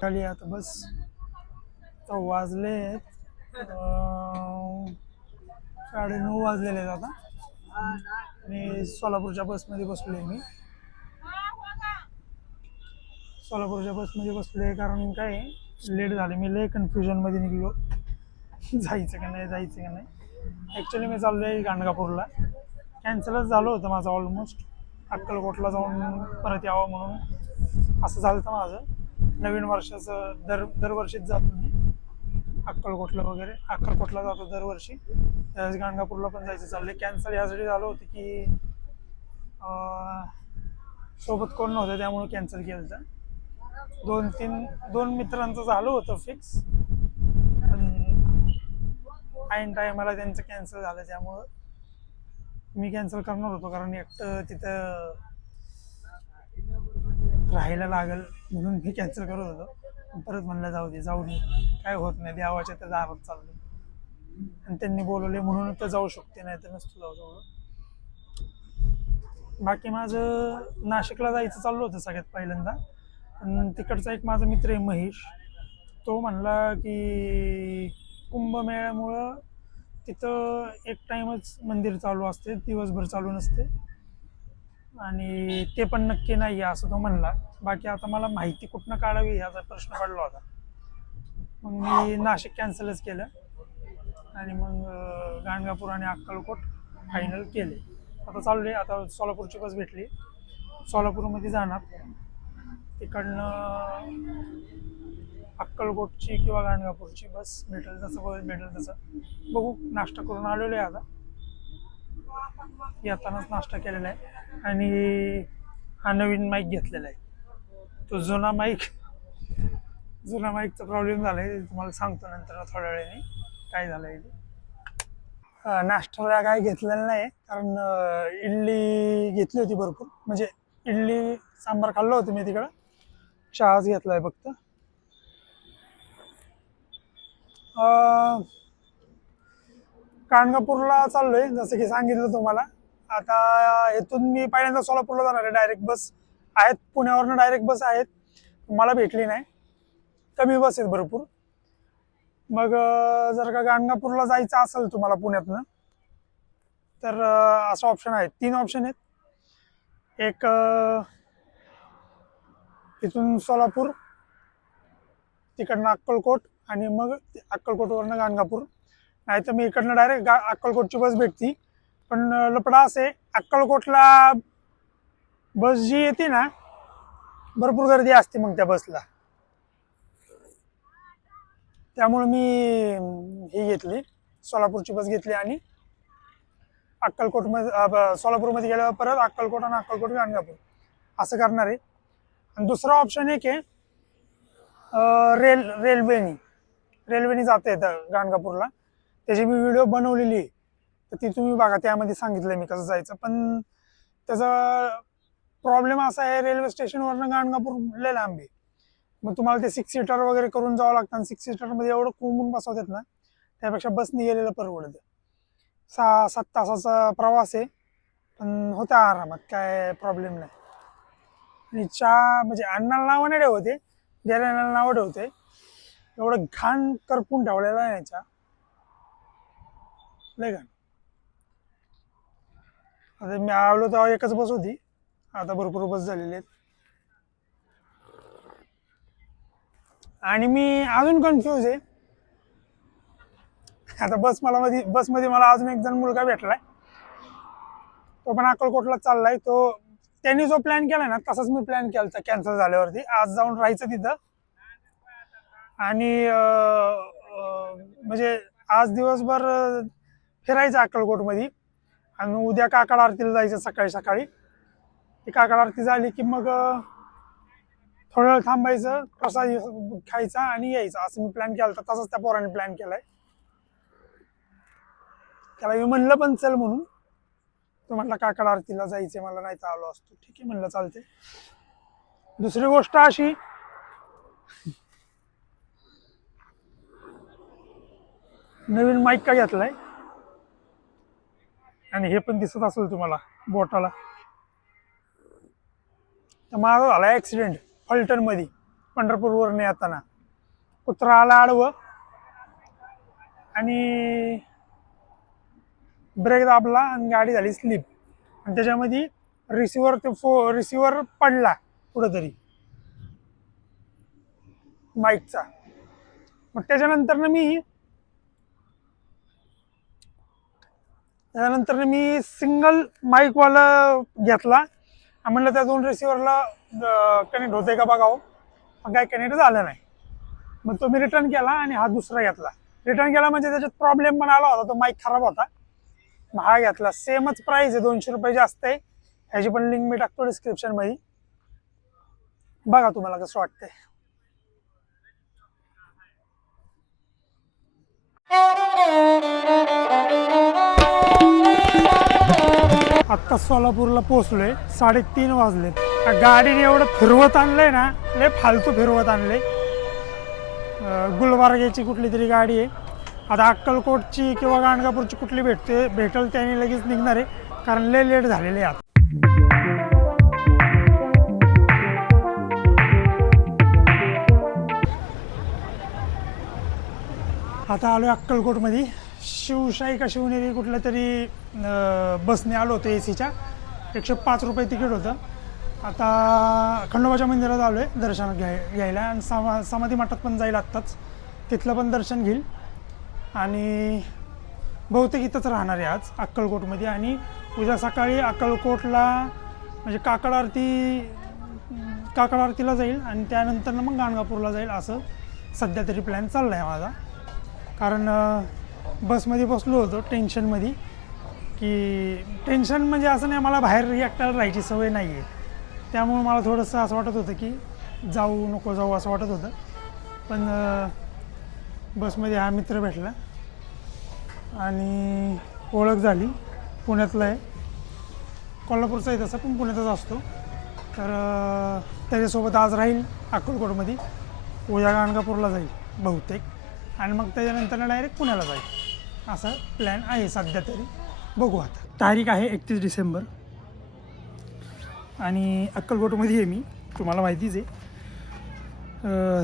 खाली आता बस तर वाजले 9:30 वाजलेले आहेत आता आणि सोलापूरच्या बसमध्ये बसलोय मी. सोलापूरच्या बसमध्ये बसलोय कारण काय लेट झाले, मी लय कन्फ्युजनमध्ये निघलो. जायचं का नाही जायचं का नाही. ॲक्च्युली मी चाललोय गाणगापूरला. कॅन्सलच झालं होतं माझं ऑलमोस्ट. अक्कलकोटला जाऊन परत यावं म्हणून असं झालं होतं माझं. नवीन वर्षाचं दरवर्षीच जातो मी अक्कलकोटला वगैरे. अक्कलकोटला जातो दरवर्षी. त्यावेळेस गाणगापूरला पण जायचं चाललंय. कॅन्सल यासाठी झालं होतं की सोबत कोण नव्हतं त्यामुळे कॅन्सल केलं होतं. दोन मित्रांचं झालं होतं फिक्स, पण ऐन टायमाला त्यांचं कॅन्सल झालं त्यामुळं मी कॅन्सल करणार होतो. कारण एकटं तिथं राहायला लागल म्हणून मी कॅन्सल करत होतो. परत म्हणलं जाऊ दे काय होत नाही, देवाच्या त्या दारात चाललो आणि त्यांनी बोलवले म्हणून तर जाऊ शकते, नाही तर नसतो जाऊ जवळ. बाकी माझं नाशिकला जायचं चाललं होतं सगळ्यात पहिल्यांदा. पण तिकडचा एक माझा मित्र आहे महेश, तो म्हणला की कुंभमेळ्यामुळं तिथं एक टाइमच मंदिर चालू असते, दिवसभर चालू नसते आणि ते पण नक्की नाही आहे असं तो म्हणला. बाकी आता मला माहिती कुठनं काढावी याचा प्रश्न पडला होता. मग मी नाशिक कॅन्सलच केलं आणि मग गाणगापूर आणि अक्कलकोट फायनल केले. आता चाललोय, आता सोलापूरची बस भेटली, सोलापूरमध्ये जाणार. तिकडनं अक्कलकोटची किंवा गाणगापूरची बस भेटेल तसं बघू. नाश्ता करून आलेलो आहे आता, येतानाच नाश्ता केलेला आहे आणि हा नवीन माईक घेतलेला आहे. तो जुना माईकचा प्रॉब्लेम झाला आहे, तुम्हाला सांगतो नंतर थोड्या वेळाने काय झालं आहे. नाश्त्याला काय घेतलेलं नाही कारण इडली घेतली होती भरपूर, म्हणजे इडली सांबार खाल्लं होतं मी तिकडं. चहाच घेतला आहे फक्त. गाणगापूरला चाललोय जसं की सांगितलं तुम्हाला. आता इथून मी पहिल्यांदा सोलापूरला जाणार आहे. डायरेक्ट बस आहेत पुण्यावरनं, डायरेक्ट बस आहेत, मला भेटली नाही. कमी बस आहेत भरपूर. मग जर का गाणगापूरला जायचं असेल तुम्हाला पुण्यातनं तर असं ऑप्शन आहेत, 3 ऑप्शन आहेत. एक इथून सोलापूर, तिकडनं अक्कलकोट आणि मग अक्कलकोटवरनं गाणगापूर. नाही तर मी इकडनं डायरेक्ट अक्कलकोटची बस भेटती. पण लपडा असे, अक्कलकोटला बस जी येते ना भरपूर गर्दी असते मग त्या बसला, त्यामुळे मी ही घेतली, सोलापूरची बस घेतली आणि अक्कलकोटमध्ये सोलापूरमध्ये गेल्यावर परत अक्कलकोट आणि अक्कलकोट गाणगापूर असं करणार आहे. आणि दुसरा ऑप्शन एक आहे रेल्वेने जाता येतं गाणगापूरला. त्याची मी व्हिडिओ बनवलेली आहे, तर ती तुम्ही बघा, त्यामध्ये सांगितलं मी कसं जायचं. पण त्याचा प्रॉब्लेम असा आहे, रेल्वे स्टेशनवरनं गाणगापूर लय लांब आहे. मग तुम्हाला ते 6 सीटर वगैरे करून जावं लागतं आणि 6 सीटरमध्ये एवढं कोंबून बसवतात ना, त्यापेक्षा बसने गेलेलं परवडतं. 6-7 तासाचा प्रवास आहे, पण होता आरामात, काय प्रॉब्लेम नाही. आणि चहा म्हणजे अण्णाला नावं नाही ठेवते, गेल्याला नावं ठेवते. एवढं घाण करपून ठेवलेलं आहे चहा, लय घाण. आता मी आलो तेव्हा एकच बस होती, आता भरपूर बस झालेली आहेत. आणि मी अजून कन्फ्यूज आहे. आता बसमध्ये मला अजून एक जण मुलगा भेटलाय, तो पण अक्कलकोटला चाललाय. त्यांनी जो प्लॅन केलाय ना तसाच मी प्लॅन केला कॅन्सल झाल्यावरती. आज जाऊन राहायचं तिथं आणि म्हणजे आज दिवसभर फिरायचं अक्कलकोटमध्ये आणि उद्या काकड आरतीला जायचं सकाळी सकाळी. ती काकड आरती झाली की मग थोडा वेळ थांबायचं, प्रसाद खायचा आणि यायचं, असं मी प्लॅन केला. तसाच त्या पोराने प्लॅन केलाय. त्याला मी म्हणलं पण चल म्हणून, तो म्हटलं काकड आरतीला जायचंय मला, नाही तर आलो असतो. ठीक आहे म्हणलं चालते. दुसरी गोष्ट अशी, नवीन माईक का घेतलाय आणि हे पण दिसत असेल तुम्हाला बोटाला. तर माझा झाला ऍक्सिडेंट फलटण मध्ये. पंढरपूरवरून येताना. कुत्रा आला आडवं आणि ब्रेक दाबला आणि गाडी झाली स्लिप, आणि त्याच्यामध्ये रिसिव्हर पडला कुठंतरी माईकचा. मग त्याच्यानंतर मी सिंगल माईकवाला घेतला. म्हणलं त्या 2 रिसिव्हरला कनेक्ट होतंय का बघावं. मग काय कनेक्ट झालं नाही. मग तो मी रिटर्न केला आणि हा दुसरा घेतला. रिटर्न केला म्हणजे त्याच्यात प्रॉब्लेम पण आला होता, तो माईक खराब होता. मग हा घेतला. सेमच प्राइस आहे, 200 रुपये जास्त आहे. ह्याची पण लिंक मी टाकतो डिस्क्रिप्शन मध्ये, बघा तुम्हाला कसं वाटतंय. आत्ता सोलापूरला पोहोचलोय, 3:30 वाजले. गाडीने एवढं फिरवत आणलंय ना, लय फालतू फिरवत आणलंय. गुलबर्ग्याची कुठली तरी गाडी आहे. आता अक्कलकोटची किंवा गाणगापूरची कुठली भेटेल त्याने लगेच निघणार आहे, कारण लय लेट झालेले आहे. आता आलो अक्कलकोटमध्ये. शिवशाही का शिवनेरी कुठल्या तरी बसने आलो होतो एसीच्या. 105 रुपये तिकीट होतं. आता खंडोबाच्या मंदिरात आलो आहे दर्शन घ्यायला, आणि समाधी मठात पण जाईल आत्ताच, तिथलं पण दर्शन घेईल. आणि बहुतेक इथंच राहणार आहे आज अक्कलकोटमध्ये. आणि उद्या सकाळी अक्कलकोटला म्हणजे काकड आरतीला जाईल, आणि त्यानंतर मग गाणगापूरला जाईल, असं सध्या तरी प्लॅन चालला आहे माझा. कारण बसमध्ये बसलो होतो टेन्शनमध्ये, की टेन्शन म्हणजे असं नाही, मला बाहेर एकट्याला राहायची सवय नाही आहे. त्यामुळे मला थोडंसं असं वाटत होतं की जाऊ नको जाऊ असं वाटत होतं. पण बसमध्ये हा मित्र भेटला आणि ओळख झाली. पुण्यातला आहे, कोल्हापूरचा आहे तसा, पण पुण्यातच असतो. तर त्याच्यासोबत आज राहील अक्कलकोटमध्ये. उद्या गाणगापूरला जाईल बहुतेक, आणि मग त्याच्यानंतर डायरेक्ट पुण्याला जाईल, असा प्लॅन आहे सध्या तरी. बघू आता. तारीख आहे 31 डिसेंबर आणि अक्कलकोटमध्ये आहे मी, तुम्हाला माहितीच आहे.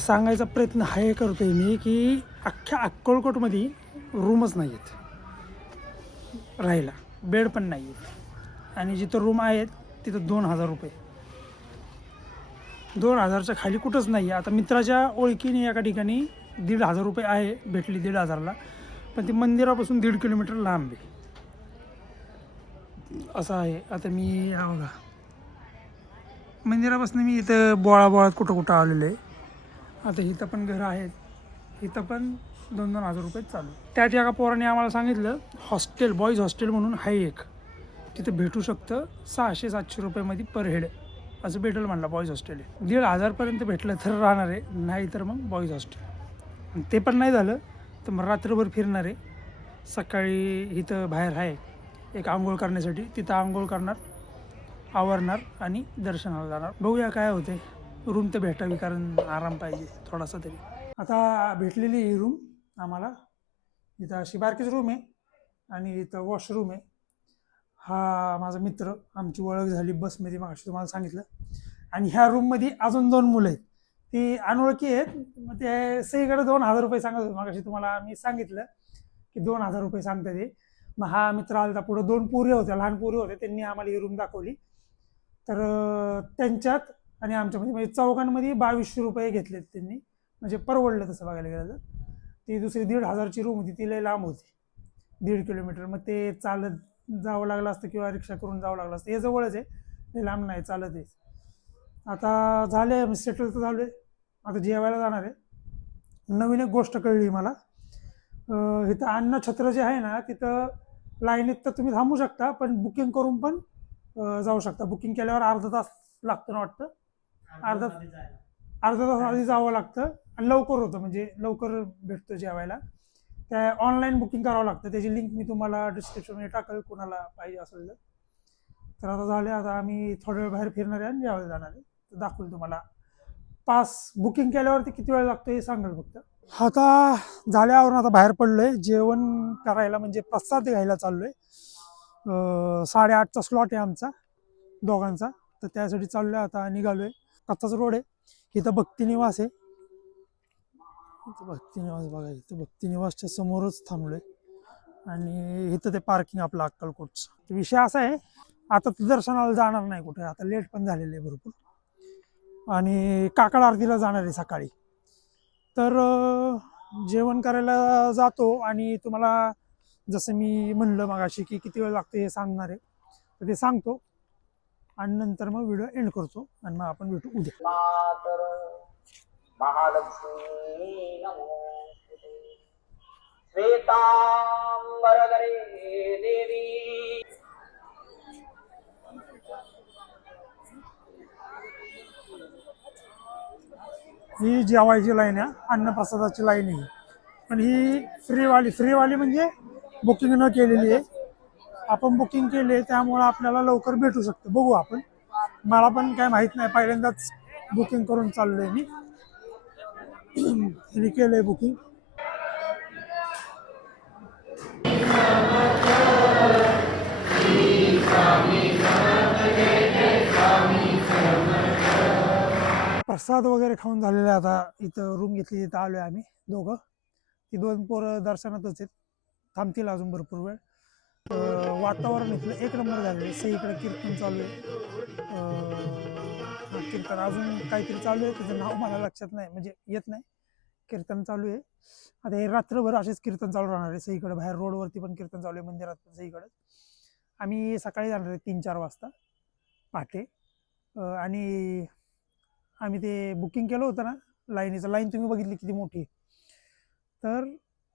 सांगायचा प्रयत्न करतो आहे मी की अख्ख्या अक्कलकोटमध्ये रूमच नाही आहेत राहायला, बेड पण नाही आहेत. आणि जिथं रूम आहेत तिथं 2,000 रुपये, 2,000च्या खाली कुठंच नाही आहे. आता मित्राच्या ओळखीने एका ठिकाणी 1,500 रुपये आहे, भेटली 1,500ला, पण ती मंदिरापासून 1.5 किलोमीटर लांब आहे, असं आहे. आता मी बघा मंदिरापासून मी इथं बोळात कुठं आलेलं आहे. आता इथं पण घरं आहेत, इथं पण 2,000 रुपये चालू. त्यात एका पोराने आम्हाला सांगितलं हॉस्टेल, बॉईज हॉस्टेल म्हणून आहे एक, तिथं भेटू शकतं 600-700 रुपयेमध्ये पर हेड, असं भेटेल म्हणलं बॉईज हॉस्टेल. 1,500पर्यंत भेटलं तर राहणार आहे, नाही तर मग बॉईज हॉस्टेल. ते पण नाही झालं तर मग रात्रभर फिरणार आहे. सकाळी इथं बाहेर आहे एक आंघोळ करण्यासाठी, तिथं आंघोळ करणार, आवरणार आणि दर्शनाला जाणार. बघूया काय होते. रूम तर भेटावी, कारण आराम पाहिजे थोडासा तरी. आता भेटलेली ही रूम आम्हाला. इथं अशी बारकीच रूम आहे आणि इथं वॉशरूम आहे. हा माझा मित्र, आमची ओळख झाली बसमध्ये, मग अशी तुम्हाला सांगितलं. आणि ह्या रूममध्ये अजून 2 मुलं आहेत, ती अनोळखी आहेत. मग ते सगळीकडे 2,000 रुपये सांगत होते. मग अशी तुम्हाला मी सांगितलं की 2,000 रुपये सांगते ते. मग हा मित्र आला, पुढं 2 पोरी होत्या, लहान पोरी होत्या, त्यांनी आम्हाला ही रूम दाखवली. तर त्यांच्यात आणि आमच्यामध्ये म्हणजे चौघांमध्ये 2,200 रुपये घेतलेत त्यांनी, म्हणजे परवडलं तसं बघायला गेलं तर. ती दुसरी 1,500ची रूम होती, ती लय लांब होती, 1.5 किलोमीटर. मग ते चालत जावं लागलं असतं किंवा रिक्षा करून जावं लागलं असतं. हे जवळच आहे, ते लांब नाही, चालत आहे. आता झाले, मी सेटल तर झालो आहे. आता जेवायला जाणार आहे. नवीन एक गोष्ट कळली मला, इथं अन्नछत्र जे आहे ना, तिथं लाईनीत तर तुम्ही थांबू शकता, पण बुकिंग करून पण जाऊ शकता. बुकिंग केल्यावर अर्धा तास लागतं ना वाटतं, अर्धा तास आधी जावं लागतं. आणि लवकर होतं, म्हणजे लवकर भेटतं जेवायला. त्या ऑनलाईन बुकिंग करावं लागतं, त्याची लिंक मी तुम्हाला डिस्क्रिप्शनमध्ये टाकेल, कोणाला पाहिजे असेल तर. तर आता झाले, आता आम्ही थोड्या वेळ बाहेर फिरणार आहे आणि जेवायला जाणार आहे. तर दाखवेल तुम्हाला. पास बुकिंग केल्यावरती किती वेळ लागतो हे सांगेल फक्त. आता झाल्यावरून आता बाहेर पडलोय जेवण करायला, म्हणजे प्रसाद घ्यायला चाललोय. 8:30चा स्लॉट आहे आमचा दोघांचा, तर त्यासाठी चाललोय. आता निघालोय, कच्चाच रोड आहे. इथं भक्ती निवास आहे. इथं भक्ती निवास बघा, इथं भक्ती निवासच्या समोरच थांबलोय आणि इथं ते पार्किंग आपलं अक्कलकोटचं. विषय असा आहे, आता तर दर्शनाला जाणार नाही कुठे, आता लेट पण झालेले आहे भरपूर आणि काकड आरतीला जाणार आहे सकाळी. तर जेवण करायला जातो आणि तुम्हाला जसं मी म्हणलं मगाशी की किती वेळ लागतो हे सांगणार आहे, तर ते सांगतो आणि नंतर मग व्हिडिओ एंड करतो आणि मग आपण भेटू उद्या. महालक्ष्मी नमोस्तुते श्वेतांबरधरे देवी. ही जेवायची लाईन आहे, अन्नप्रसादाची लाईन आहे, पण ही फ्रीवाली म्हणजे बुकिंग न केलेली आहे. आपण बुकिंग केले त्यामुळे आपल्याला लवकर भेटू शकतं. बघू आपण, मला पण काय माहित नाही, पहिल्यांदाच बुकिंग करून चाललोय मी. हिने केलंय बुकिंग. प्रसाद वगैरे खाऊन झालेला आहे. आता इथं रूम घेतली, इथं आलोय आम्ही दोघं. ती 2 पोरं दर्शनातच आहेत, थांबतील अजून भरपूर वेळ. वातावरण इथलं एक नंबर झालेलं आहे. सगळीकडे कीर्तन चालू आहे. कीर्तन अजून काहीतरी चालू आहे, त्याचं नाव मला लक्षात नाही, म्हणजे येत नाही. कीर्तन चालू आहे. आता हे रात्रभर असेच कीर्तन चालू राहणार आहे सगळीकडे. बाहेर रोडवरती पण कीर्तन चालू आहे, मंदिरात पण सगळीकडे. आम्ही सकाळी जाणार आहे 3-4 वाजता पहाटे. आणि आम्ही ते बुकिंग केलं होतं ना लाईनीचं, लाईन तुम्ही बघितली किती मोठी आहे. तर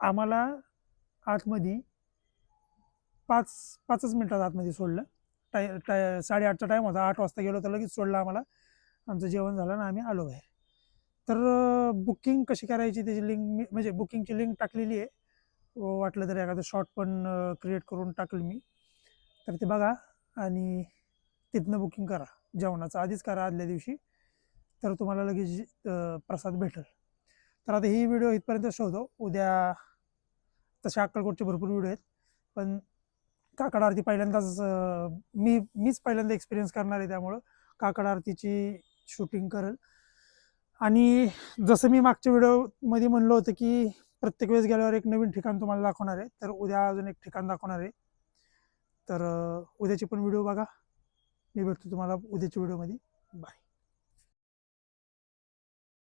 आम्हाला आतमध्ये 5 मिनिटात आतमध्ये सोडलं. 8:30चा टाईम होता, 8 वाजता गेलो तर लगेच सोडलं आम्हाला. आमचं जेवण झालं ना आम्ही आलो बाहेर. तर बुकिंग कशी करायची त्याची लिंक मी, म्हणजे बुकिंगची लिंक टाकलेली आहे. वाटलं तर एखादं शॉर्ट पण क्रिएट करून टाकलं मी, तर ते बघा आणि तिथनं बुकिंग करा. जेवणाचं आधीच करा आदल्या दिवशी, तर तुम्हाला लगेच प्रसाद भेटेल. तर आता ही व्हिडिओ इथपर्यंत ठेवतो. उद्या तसे अक्कलकोटचे भरपूर व्हिडिओ आहेत, पण काकड आरती पहिल्यांदाच मीच पहिल्यांदा एक्सपिरियन्स करणार आहे, त्यामुळं काकड आरतीची शूटिंग करेल. आणि जसं मी मागच्या व्हिडिओमध्ये म्हणलं होतं की प्रत्येक वेळेस गेल्यावर एक नवीन ठिकाण तुम्हाला दाखवणार आहे, तर उद्या अजून एक ठिकाण दाखवणार आहे. तर उद्याची पण व्हिडिओ बघा. मी भेटतो तुम्हाला उद्याच्या व्हिडिओमध्ये. बाय.